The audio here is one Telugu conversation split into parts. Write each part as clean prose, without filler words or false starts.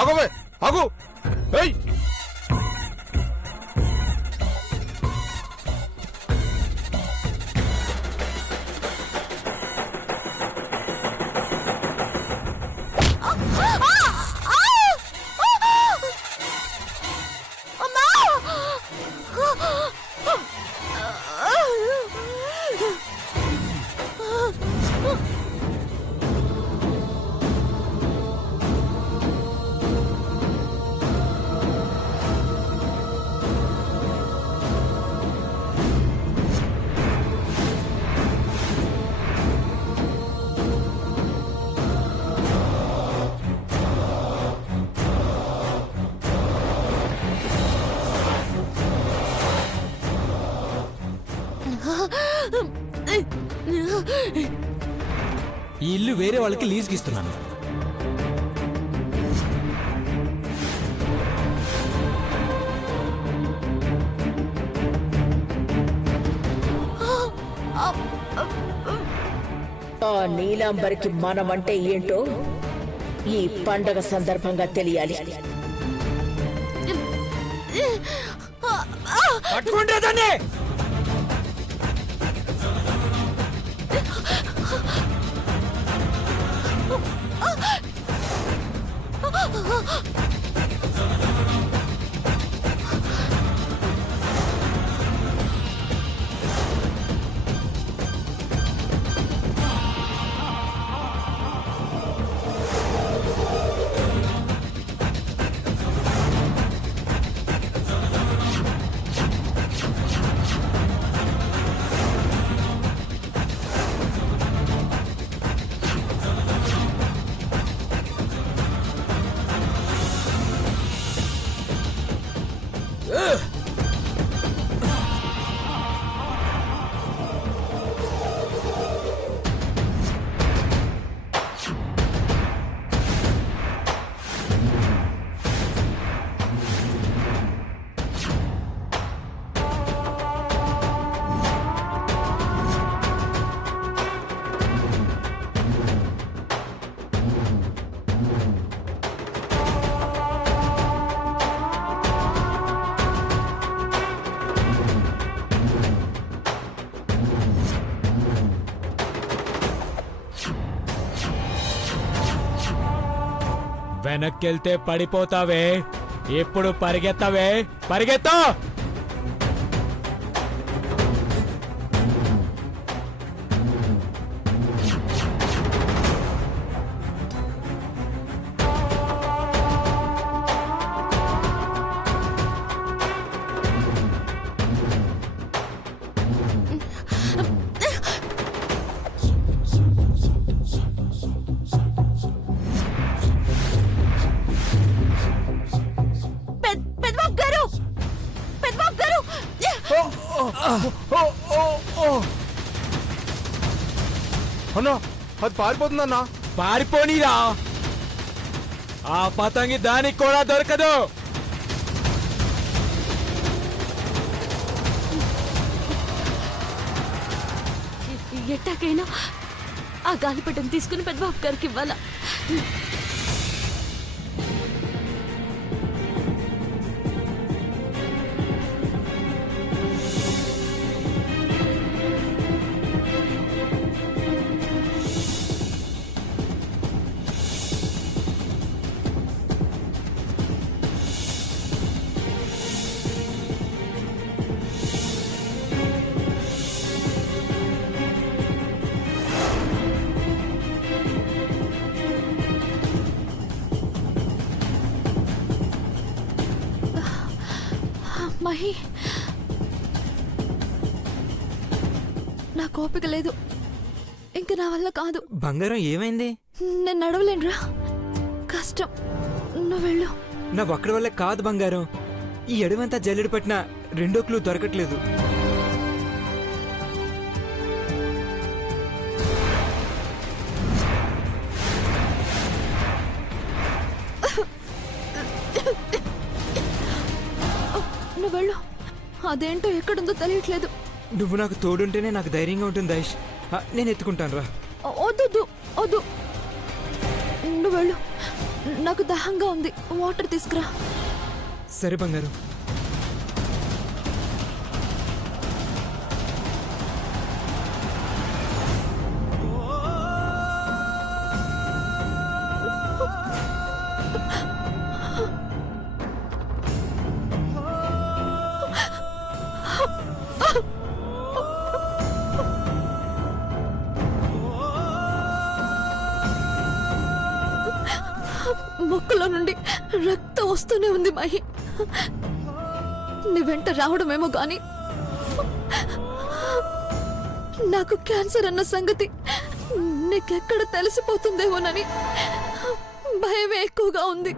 ఆగవే ఆగు. ఈ ఇల్లు వేరే వాళ్ళకి లీజుకి ఇస్తున్నాను. ఆ నీలాంబరికి మనమంటే ఏంటో ఈ పండగ సందర్భంగా తెలియాలి. పట్టుకుంటుందండి. వెనక్కెళ్తే పడిపోతావే. ఎప్పుడు పరిగెత్తవే, పరిగెత్తా. అన్నా అది పారిపోతుందన్నా. పారిపోనీరా. ఆ పతంగి దానికి కూడా దొరకదు. ఎట్టాకైనా ఆ గాలిపటం తీసుకుని పెద్దబాబు గారికి ఇవ్వాలా. మహి, నా కోపిక లేదు. ఇంక నా వల్ల కాదు. బంగారం ఏమైంది? నేను నడవలేనురా, కష్టం. నువ్వు వెళ్ళు. నా ఒక్కడి వల్ల కాదు బంగారం. ఈ అడవంతా జల్లెడు పట్టిన రెండో క్లూ దొరకట్లేదు. నువ్వు వెళ్ళు. అదేంటో ఎక్కడుందో తెలియట్లేదు. నువ్వు నాకు తోడుంటేనే నాకు ధైర్యంగా ఉంటుంది దాయిష్. నేను ఎత్తుకుంటాను రా. వద్దు వద్దు, నువ్వు వెళ్ళు. నాకు దాహంగా ఉంది, వాటర్ తీసుకురా. సరే బంగారం. మొక్కలో నుండి రక్తం వస్తూనే ఉంది మహి. నీ వెంట రావడమేమో గాని నాకు క్యాన్సర్ అన్న సంగతి నీకెక్కడ తెలిసిపోతుందేమోనని భయమే ఎక్కువగా ఉంది.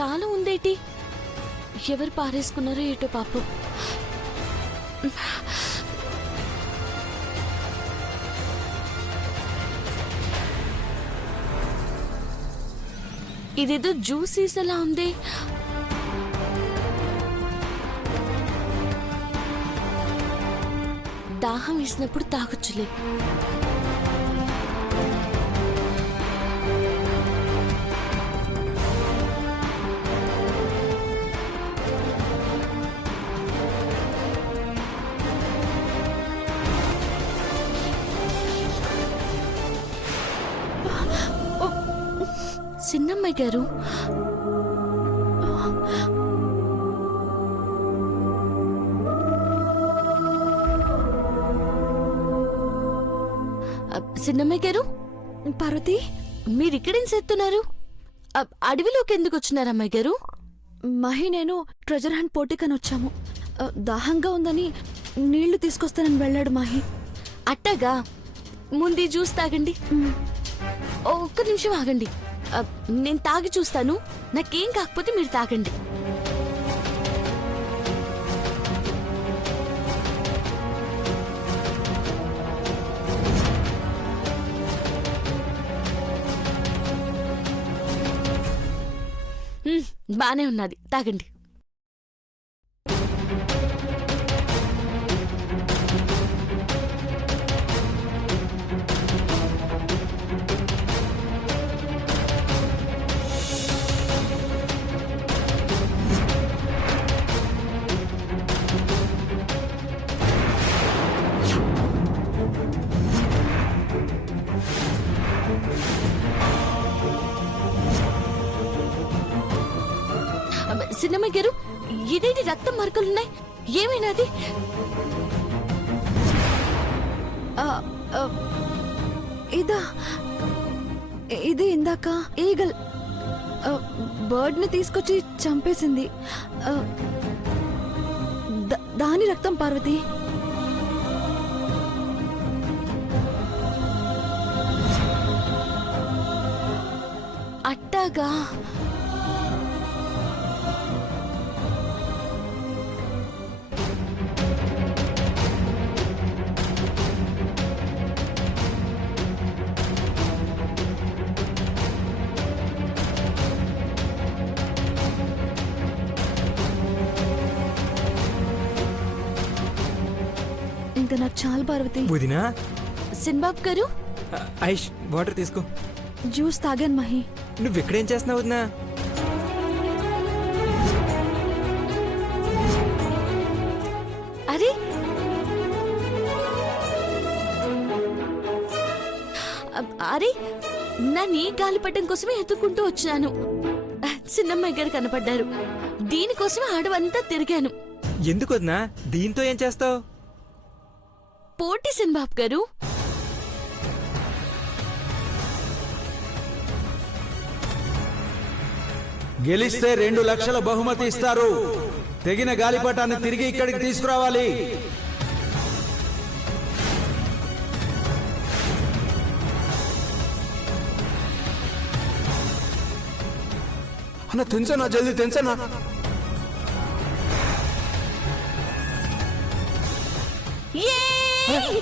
తాళం ఉందేటి? ఎవరు పారేసుకున్నారో ఏటో పాపం. ఇదేదో జ్యూసీస్ అలా ఉంది. దాహం వేసినప్పుడు తాగొచ్చులే. చిన్నమ్మాయి గారు, చిన్నమ్మాయి గారు, పార్వతి, మీరు ఇక్కడేం చేస్తున్నారు? అడవిలోకి ఎందుకు వచ్చినారు అమ్మాయి గారు? మహి నేను ట్రెజర్ హంట్ పోటీకని వచ్చాము. దాహంగా ఉందని నీళ్లు తీసుకొస్తానని వెళ్ళాడు మహి. అట్టగా ముందు జ్యూస్ తాగండి. ఒక్క నిమిషం ఆగండి, నేను తాగి చూస్తాను. నాకేం కాకపోతే మీరు తాగండి. బానే ఉన్నది, తాగండి. చిన్నమ్మ ఇదేంటి రక్తం మరకలున్నాయి? ఏమైనాది? ఆ, ఆ, ఇదా ఇది ఇందాక ఈగల్ బర్డ్ ని తీసుకొచ్చి చంపేసింది. ఆ, దాని రక్తం పార్వతి. అట్టాగా. ఇంకా నాకు చాలు పార్వతి. వదినా సిన్బాబ్ గారు, ఐష్ వాటర్ తీసుకో. జ్యూస్ తాగాను మహి. నువ్వు ఇక్కడేం చేస్తున్నావు వదినా? అరే అరే నన్ను గాలిపటం కోసమే ఎత్తుకుంటూ వచ్చాను. చిన్నమ్మాయి గారు కనపడ్డారు. దీనికోసమే ఆడవంతా తిరిగాను. ఎందుకు వదినా? దీంతో ఏం చేస్తావు? పోటీ సిన్బాబ్ గారు. గెలిస్తే 2 లక్షల బహుమతి ఇస్తారు. తెగిన గాలిపటాన్ని తిరిగి ఇక్కడికి తీసుకురావాలి. అన్న తెంచనా, జల్దీ తెంచనా.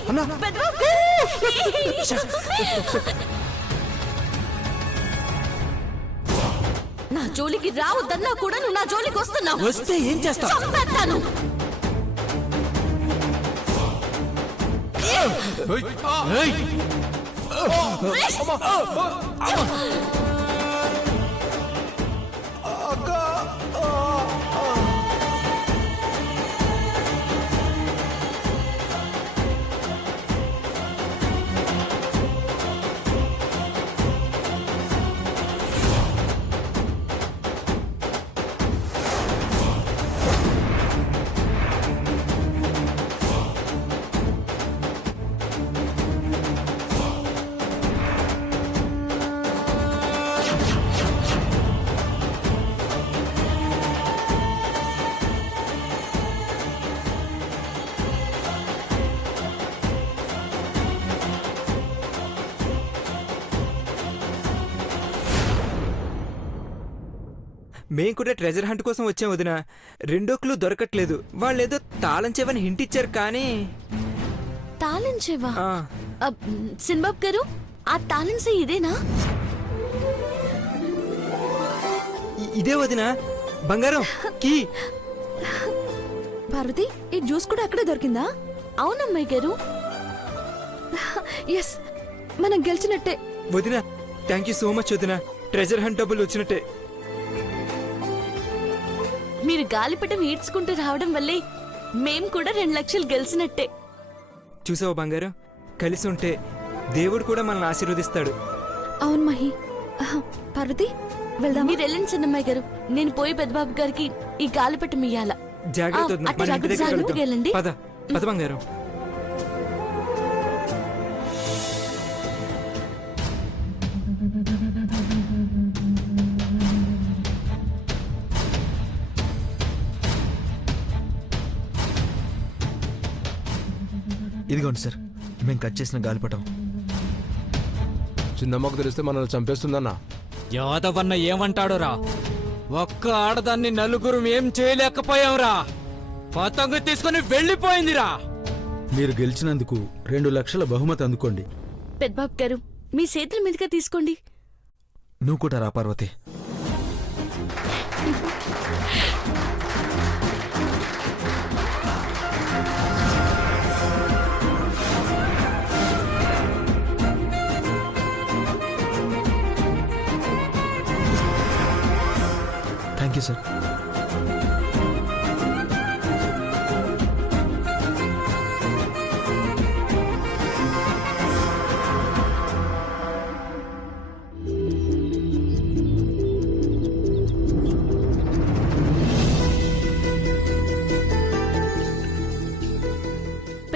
అన్నా. నా జోలికి రావద్దన్నా కూడా నువ్వు నా జోలికి వస్తున్నావు. వస్తే ఏం చేస్తావు? చంపేస్తాను. మేం కూడా ట్రెజర్ హంట్ కోసం వచ్చాం వదినా. 2 క్లూ దొరకట్లేదు. వాళ్ళేదో తాళం చెవని హింట్ ఇచ్చారు కానీ. తాళం చెవా? ఆ, సిన్బాబ్ గారు, ఆ తాళం చెవి ఇదేనా? ఇదే వదినా, బంగారం కీ. పార్వతి, ఈ జ్యూస్ కూడా అక్కడే దొరికిందా? అవునమ్మాయి గారు. ఎస్, మనం గెలిచినట్టే. వదినా థ్యాంక్ యూ సో మచ్ వదినా. ట్రెజర్ హంట్ డబ్బులు వచ్చినట్టే. మీరు గాలిపటం ఈడ్చుకుంటూ రావడం వల్లే మేం కూడా 2 లక్షలు గెలిచినట్టే. చూసావా బంగారం, కలిసి ఉంటే దేవుడు కూడా మనల్ని ఆశీర్వదిస్తాడు. అవును మహి. పార్వతి వెళ్దాం. మీరు వెళ్ళండి చిన్నమ్మాయి గారు. నేను పోయి పెద్దబాబు గారికి ఈ గాలిపటం ఇయ్యాల. జాగ్రత్త వదినా, అటు మన ఇంటి దగ్గర జాగ్రత్తగా కలుద్దాం. వెళ్ళండి. పద పద బంగారం. ఇదిగోండి సార్, మేము కట్ చేసిన గాలిపటం. చిన్నమ్మకు తెలిస్తే మనల్ని చంపేస్తుందన్నా. యాదవన్న ఏమంటాడోరా? ఒక్క ఆడదాన్ని నలుగురు ఏం చేయలేకపోయాంరా. పతంగు తీసుకుని వెళ్ళిపోయిందిరా. మీరు గెలిచినందుకు 2 లక్షల బహుమతి అందుకోండి. పెద్దబాబు గారు, మీ చేతుల మీదుగా తీసుకోండి. నువ్వు కూడా రా Parvathi. Thank you sir.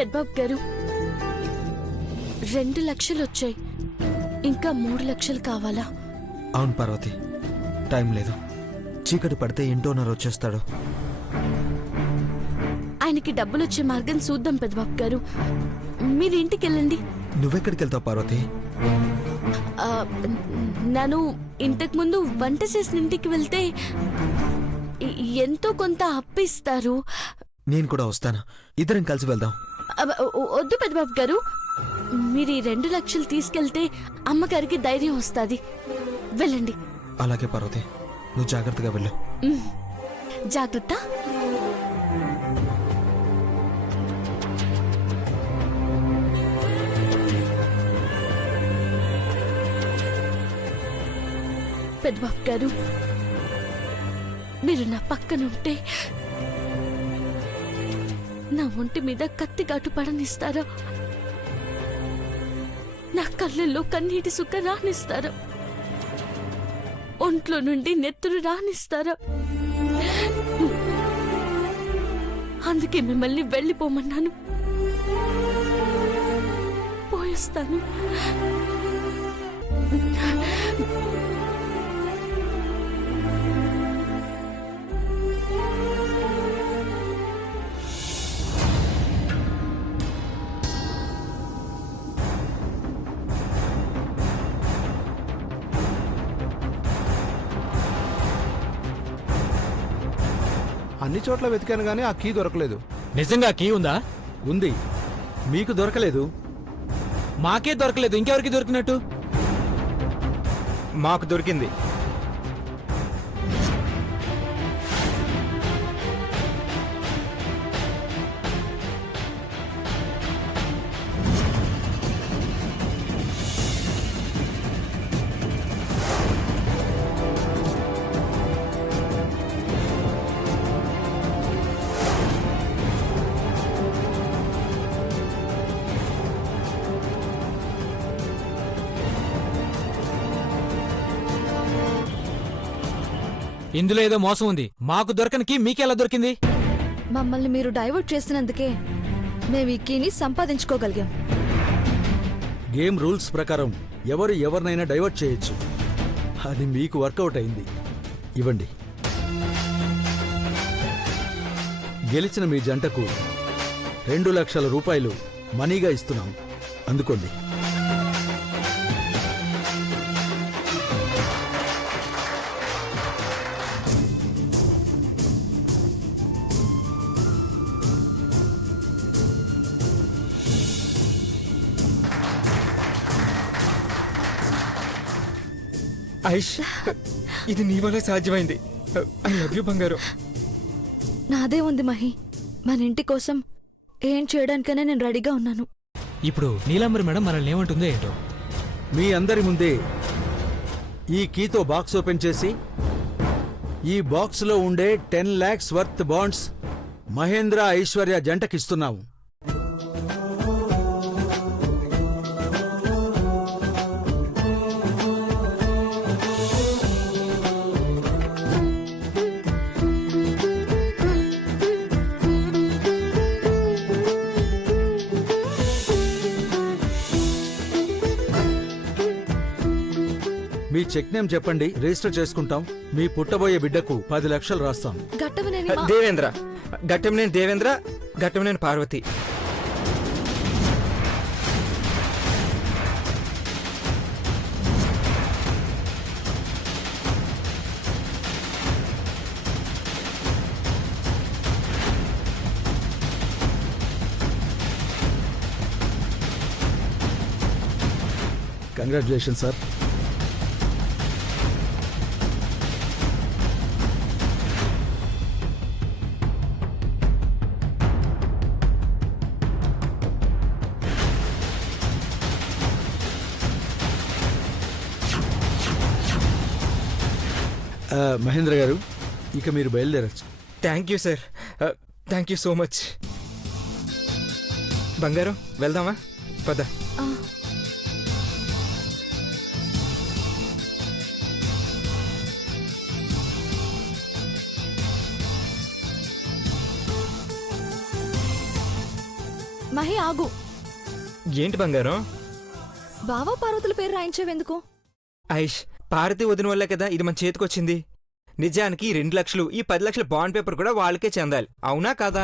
Peddababu గారు 2 లక్షలు వచ్చాయి, ఇంకా 3 లక్షలు కావాలా? అవును పార్వతి, టైం లేదు. చీకటి పడితే ఇంటోనర్ వచ్చేస్తాడు. ఆయనకి డబ్బులు వచ్చే మార్గం చూద్దాం పెద్దబాబు గారు. మీరు ఇంటికి వెళ్ళండి. నువ్వెక్కడికి వెళ్తావు పార్వతి? ఆ, నేను ఇంతకు ముందు వంట చేసిన ఇంటికి వెళ్తే ఎంతో కొంత అప్పిస్తారు. నేను కూడా వస్తాను, ఇద్దరం కలిసి వెళ్దాం. వద్దు పెద్దబాబు గారు, మీరు ఈ 2 లక్షలు తీసుకెళ్తే అమ్మగారికి ధైర్యం వస్తుంది. వెళ్ళండి. అలాగే పార్వతి, నువ్వు జాగ్రత్తగా వెళ్ళు. జాగ్రత్త. పెద్దబాబు గారు, మీరు నా పక్కనుంటే నా ఒంటి మీద కత్తి ఘాటు పడనిస్తారా? నా కళ్ళల్లో కన్నీటి సుక్క రానిస్తారా? ఒంట్లో నుండి నెత్తురు రానిస్తారా? అందుకే మిమ్మల్ని వెళ్ళిపోమన్నాను. పోయిస్తాను. అన్ని చోట్ల వెతికాను కానీ ఆ కీ దొరకలేదు. నిజంగా కీ ఉందా? ఉంది. మీకు దొరకలేదు? మాకే దొరకలేదు, ఇంకెవరికి దొరికినట్టు? మాకు దొరికింది. ఇందులో ఏదో మోసం ఉంది. మాకు దొరకనికి మీకెలా దొరికింది? మమ్మల్ని మీరు డైవర్ట్ చేసినందుకే మేము ఈ కీని సంపాదించుకోగలిగాం. గేమ్ రూల్స్ ప్రకారం ఎవరు ఎవరినైనా డైవర్ట్ చేయొచ్చు. అది మీకు వర్కౌట్ అయింది. ఇవ్వండి. గెలిచిన మీ జంటకు 2 లక్షల రూపాయలు మనీగా ఇస్తున్నాం. అందుకోండి. ఐష్, ఇది నీ వల్ల సాధ్యమైంది. ఐ లవ్ యూ బంగారు. నాదే ఉంది మహి. మన ఇంటి కోసం ఏం చేయడానికైనా నేను రెడీగా ఉన్నాను. ఇప్పుడు నీలాంబరి మేడం మనల్ని ఏమంటుందో ఏంటో. మీ అందరి ముందే ఈ కీతో బాక్స్ ఓపెన్ చేసి ఈ బాక్స్లో ఉండే 10 lakhs worth bonds Mahendra Aishwarya జంటకిస్తున్నాము. మీ చెక్ నేమ్ చెప్పండి, రిజిస్టర్ చేసుకుంటాం. మీ పుట్టబోయే బిడ్డకు 10 లక్షలు రాస్తాం. గట్టమనేని దేవేంద్ర, ఘట్టంనేని దేవేంద్ర, ఘట్టంనేని పార్వతి. Congratulation sir. మహేంద్ర గారు, ఇక మీరు బయలుదేరచ్చు. Thank you sir, thank you so much. బంగారం, వెళ్దామా? పద. మహి ఆగు. ఏంటి బంగారం? బావా పార్వతుల పేరు రాయించేవెందుకు? ఐష్, పార్వతి వదిన వల్లే కదా ఇది మన చేతికొచ్చింది. నిజానికి ఈ 2 లక్షలు, ఈ 10 లక్షల బాండ్ పేపర్ కూడా వాళ్ళకే చెందాలి, అవునా కాదా?